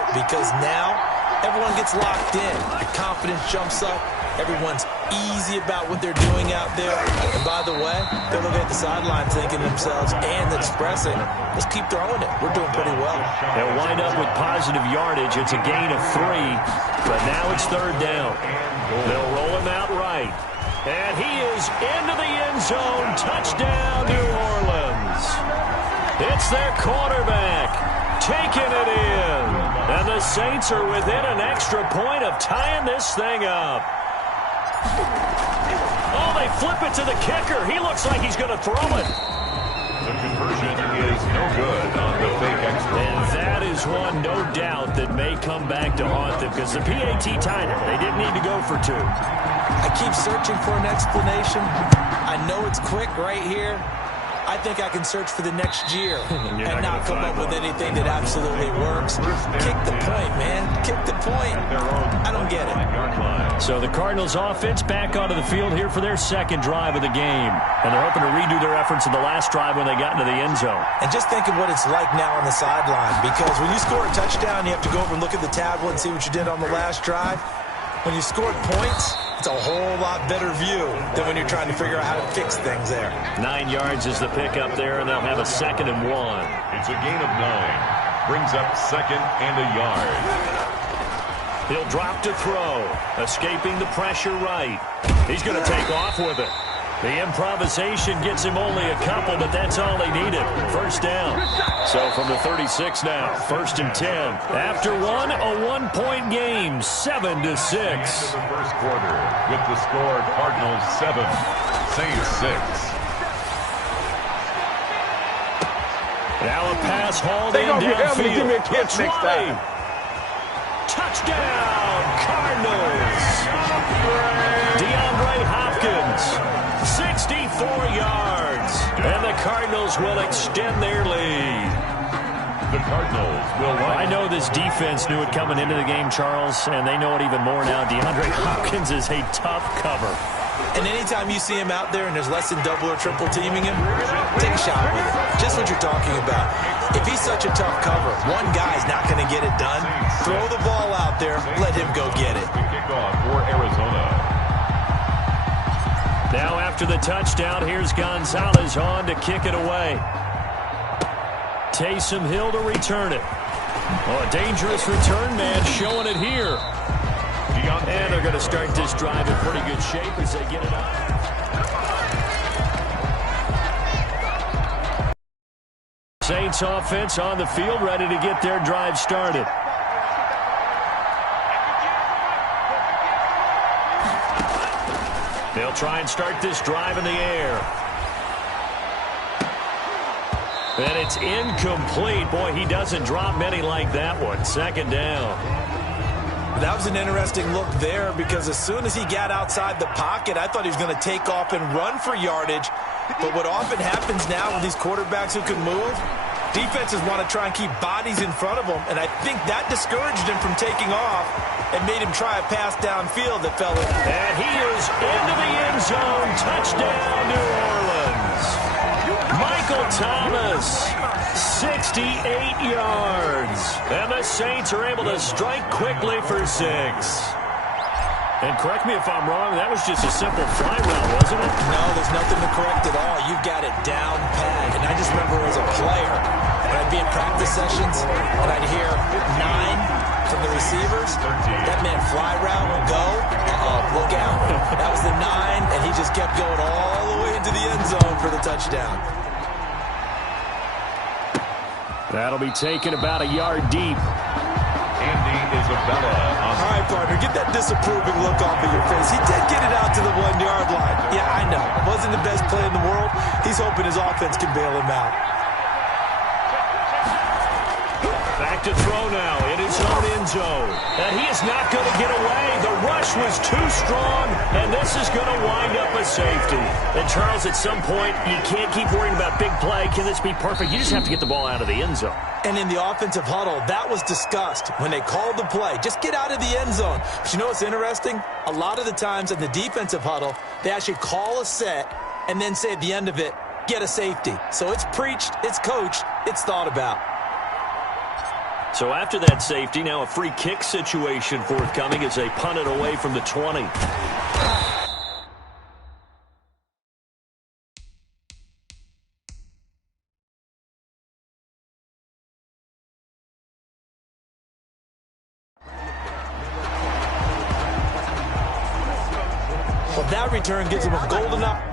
it because now everyone gets locked in. The confidence jumps up. Everyone's easy about what they're doing out there. And by the way, they're looking at the sideline thinking to themselves and expressing, let's keep throwing it. We're doing pretty well. They'll wind up with positive yardage. It's a gain of 3, but now it's 3rd down. They'll roll him out right. And he is into the end zone. Touchdown, New Orleans. It's their quarterback taking it in. And the Saints are within an extra point of tying this thing up. Oh, they flip it to the kicker. He looks like he's going to throw it. The conversion is no good on the fake extra. And that is one, no doubt, that may come back to haunt them because the PAT tied it. They didn't need to go for 2. I keep searching for an explanation. I know it's quick right here. I think I can search for the next year and not come up with anything that absolutely works. Kick the point, man. Kick the point. I don't get it. So the Cardinals offense back onto the field here for their 2nd drive of the game. And they're hoping to redo their efforts in the last drive when they got into the end zone. And just think of what it's like now on the sideline, because when you score a touchdown, you have to go over and look at the tablet and see what you did on the last drive. When you scored points, it's a whole lot better view than when you're trying to figure out how to fix things there. 9 yards is the pickup there, and they'll have a 2nd and 1. It's a gain of 9. Brings up 2nd and a yard. He'll drop to throw, escaping the pressure right. He's going to take off with it. The improvisation gets him only a couple, but that's all they needed. 1st down. So from the 36 now, 1st and 10. After one, a 1-point game, 7-6. The first quarter with the score Cardinals 7, Saints 6. Now a pass hauled in downfield. That's right. Touchdown, Cardinals. DeAndre Hopkins. 64 yards, and the Cardinals will extend their lead. The Cardinals will win. I know this defense knew it coming into the game, Charles, and they know it even more now. DeAndre Hopkins is a tough cover. And anytime you see him out there and there's less than double or triple teaming him, take a shot with it. Just what you're talking about. If he's such a tough cover, one guy's not going to get it done. Throw the ball out there, let him go get it. The kickoff for Arizona. Now after the touchdown, here's Gonzalez on to kick it away. Taysom Hill to return it. Oh, a dangerous return man showing it here. And they're going to start this drive in pretty good shape as they get it up. Saints offense on the field, ready to get their drive started. They'll try and start this drive in the air. And it's incomplete. Boy, he doesn't drop many like that one. 2nd down. That was an interesting look there because as soon as he got outside the pocket, I thought he was going to take off and run for yardage. But what often happens now with these quarterbacks who can move, defenses want to try and keep bodies in front of them, and I think that discouraged him from taking off and made him try a pass downfield that fell in. And he is into the end zone. Touchdown, New Orleans. Michael Thomas, 68 yards. And the Saints are able to strike quickly for 6. And correct me if I'm wrong, that was just a simple fly route, wasn't it? No, there's nothing to correct at all. You've got it down pat. And I just remember as a player, when I'd be in practice sessions, and I'd hear 9 from the receivers, that meant fly route, go, look out. That was the 9, and he just kept going all the way into the end zone for the touchdown. That'll be taken about a yard deep. Andy Isabella. All right, partner, get that disapproving look off of your face. He did get it out to the 1-yard line. Yeah, I know. Wasn't the best play in the world. He's hoping his offense can bail him out. Back to throw now in his own end zone. And he is not going to get away. The rush was too strong, and this is going to wind up a safety. And, Charles, at some point, you can't keep worrying about big play. Can this be perfect? You just have to get the ball out of the end zone. And in the offensive huddle, that was discussed when they called the play. Just get out of the end zone. But you know what's interesting? A lot of the times in the defensive huddle, they actually call a set and then say at the end of it, get a safety. So it's preached, it's coached, it's thought about. So after that safety, now a free kick situation forthcoming as they punt it away from the 20. Well, that return gives them a golden opportunity.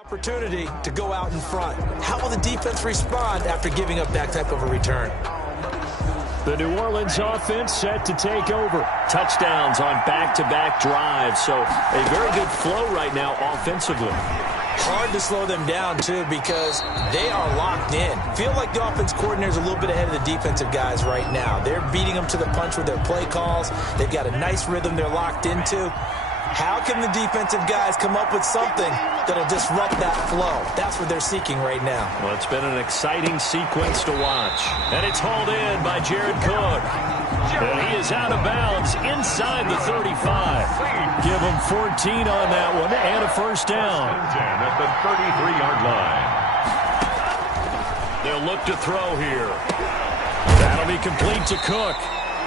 Opportunity to go out in front. How will the defense respond after giving up that type of a return? The New Orleans offense set to take over. Touchdowns on back-to-back drives, so a very good flow right now offensively. Hard to slow them down, too, because they are locked in. Feel like the offense coordinator is a little bit ahead of the defensive guys right now. They're beating them to the punch with their play calls. They've got a nice rhythm they're locked into. How can the defensive guys come up with something that'll disrupt that flow? That's what they're seeking right now. Well, it's been an exciting sequence to watch. And it's hauled in by Jared Cook. And he is out of bounds inside the 35. Give him 14 on that one and a first down. At the 33-yard line. They'll look to throw here. That'll be complete to Cook.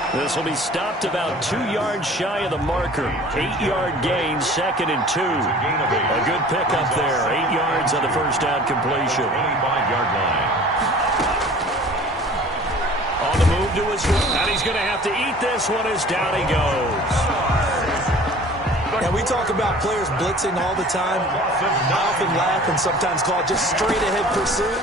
This will be stopped about 2 yards shy of the marker. 8-yard gain, 2nd and 2. A good pickup there. 8 yards on the first down completion. 25-yard line. On the move to his right, and he's going to have to eat this one as down he goes. And we talk about players blitzing all the time. I often laugh and sometimes call it just straight-ahead pursuit.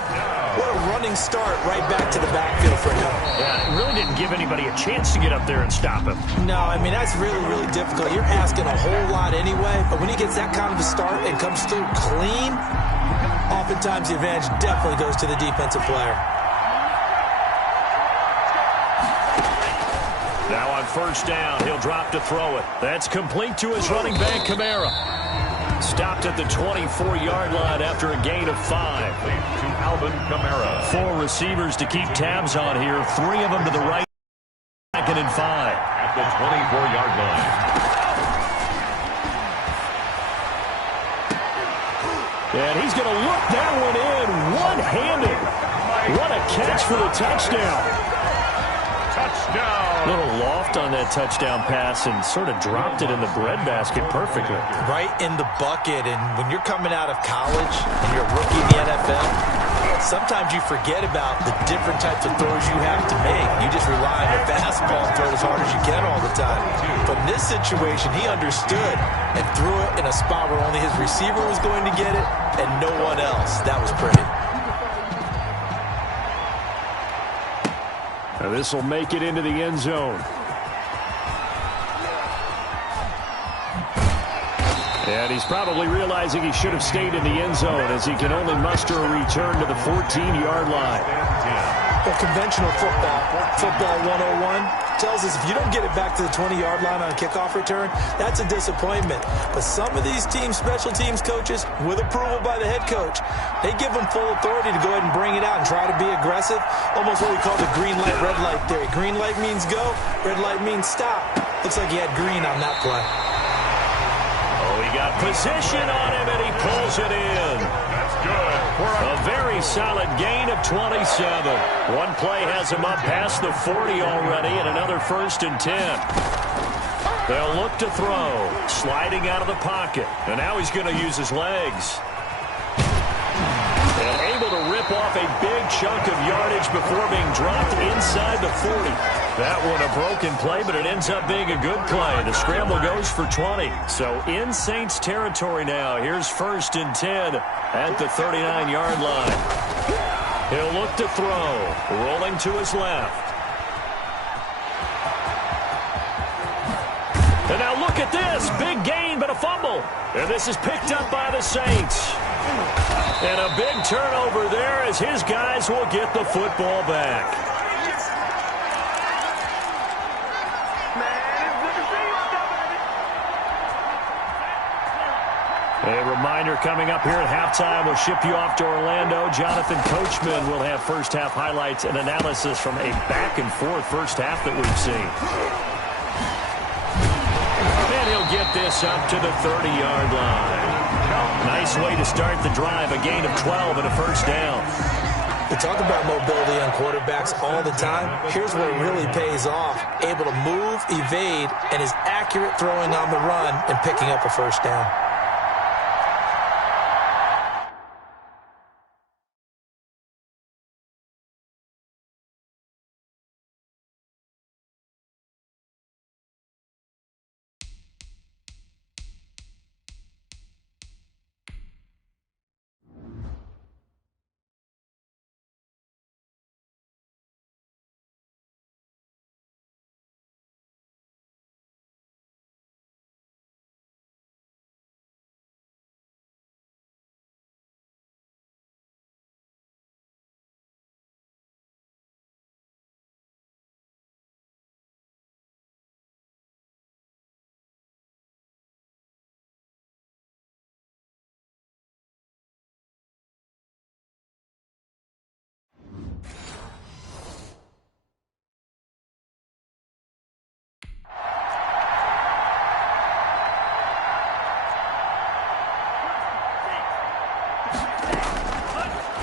What a running start right back to the backfield for him. Yeah, it really didn't give anybody a chance to get up there and stop him. No, I mean, that's really, really difficult. You're asking a whole lot anyway, but when he gets that kind of a start and comes through clean, oftentimes the advantage definitely goes to the defensive player. Now on first down, he'll drop to throw it. That's complete to his running back, Kamara. Stopped at the 24-yard line after a gain of 5. To Alvin Kamara. 4 receivers to keep tabs on here. 3 of them to the right. 2nd and 5. At the 24-yard line. And he's going to look that one in one-handed. What a catch for the touchdown. Touchdown. A little loft on that touchdown pass and sort of dropped it in the breadbasket perfectly. Right in the bucket, and when you're coming out of college and you're a rookie in the NFL, sometimes you forget about the different types of throws you have to make. You just rely on your fastball and throw it as hard as you can all the time. But in this situation, he understood and threw it in a spot where only his receiver was going to get it and no one else. That was pretty. Now this will make it into the end zone. And he's probably realizing he should have stayed in the end zone as he can only muster a return to the 14-yard line. Well, conventional football 101, tells us if you don't get it back to the 20-yard line on a kickoff return, that's a disappointment. But some of these special teams coaches, with approval by the head coach, they give them full authority to go ahead and bring it out and try to be aggressive. Almost what we call the green light, red light theory. Green light means go, red light means stop. Looks like he had green on that play. Oh, he got position on him, and he pulls it in. That's good. A very solid gain of 27. One play has him up past the 40 already, and another 1st and 10. They'll look to throw, sliding out of the pocket, and now he's going to use his legs. And able to rip off a big chunk of yardage before being dropped inside the 40. That one a broken play, but it ends up being a good play. The scramble goes for 20. So in Saints territory now. Here's 1st and 10 at the 39-yard line. He'll look to throw, rolling to his left. And now look at this. Big gain, but a fumble. And this is picked up by the Saints. And a big turnover there as his guys will get the football back. A reminder coming up here at halftime. We'll ship you off to Orlando. Jonathan Coachman will have first-half highlights and analysis from a back-and-forth first half that we've seen. And he'll get this up to the 30-yard line. Nice way to start the drive. A gain of 12 and a first down. We talk about mobility on quarterbacks all the time. Here's where it really pays off. Able to move, evade, and is accurate throwing on the run and picking up a first down.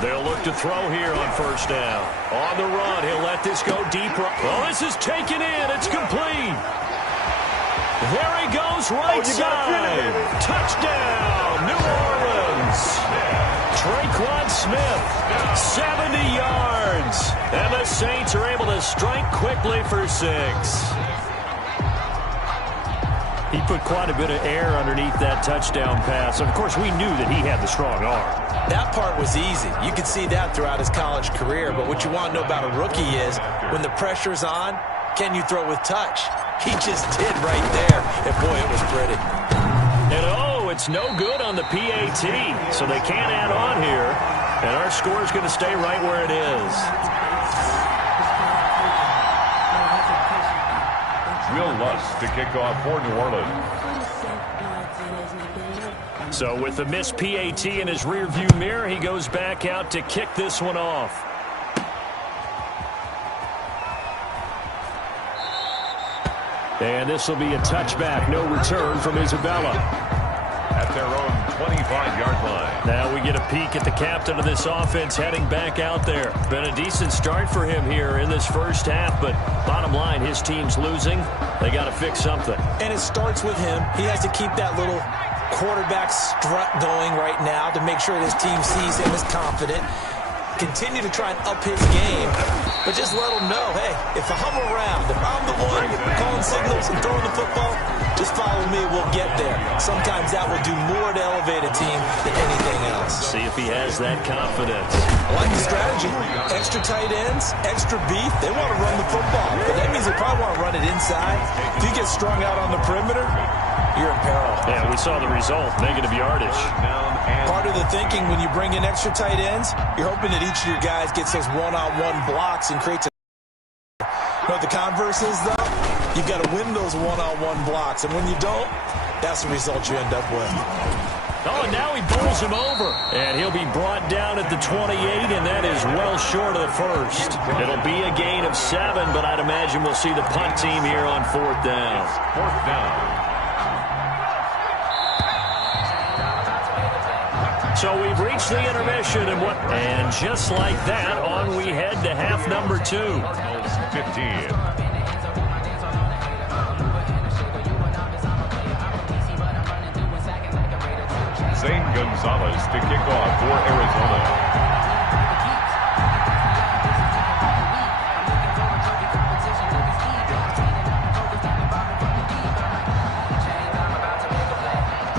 They'll look to throw here on first down. On the run, he'll let this go deep. Oh, this is taken in. It's complete. There he goes, right side. Touchdown, New Orleans. Traquan Smith, 70 yards. And the Saints are able to strike quickly for 6. He put quite a bit of air underneath that touchdown pass. Of course, we knew that he had the strong arm. That part was easy. You could see that throughout his college career. But what you want to know about a rookie is when the pressure's on, can you throw with touch? He just did right there. And, boy, it was pretty. And, oh, it's no good on the PAT. So they can't add on here. And our score is going to stay right where it is. Will Lutz to kick off for New Orleans. So with the missed PAT in his rearview mirror, he goes back out to kick this one off. And this will be a touchback. No return from Isabella. At their own 25-yard line. Now we get a peek at the captain of this offense heading back out there. Been a decent start for him here in this first half, but bottom line, his team's losing. They got to fix something. And it starts with him. He has to keep that little quarterback strut going right now to make sure his team sees him as confident. Continue to try and up his game, but just let him know, hey, if I'm around, if I'm the one calling signals and throwing the football, just follow me, we'll get there. Sometimes that will do more to elevate a team than anything else. See if he has that confidence. I like the strategy. Extra tight ends, extra beef. They want to run the football, but that means they probably want to run it inside. If you get strung out on the perimeter, you're in peril. Yeah, we saw the result, negative yardage. Part of the thinking when you bring in extra tight ends, you're hoping that each of your guys gets those one-on-one blocks and creates a... You know what the converse is, though? You've got to win those one-on-one blocks, and when you don't, that's the result you end up with. Oh, and now he bowls him over. And he'll be brought down at the 28, and that is well short of the first. It'll be a gain of 7, but I'd imagine we'll see the punt team here on fourth down. Fourth down. So we've reached the intermission, and just like that, on we head to half number 2. 15. Zane Gonzalez to kick off for Arizona.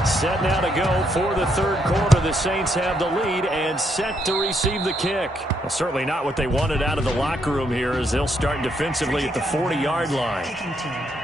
Set now to go for the third quarter. The Saints have the lead and set to receive the kick. Well, certainly not what they wanted out of the locker room here as they'll start defensively at the 40-yard line.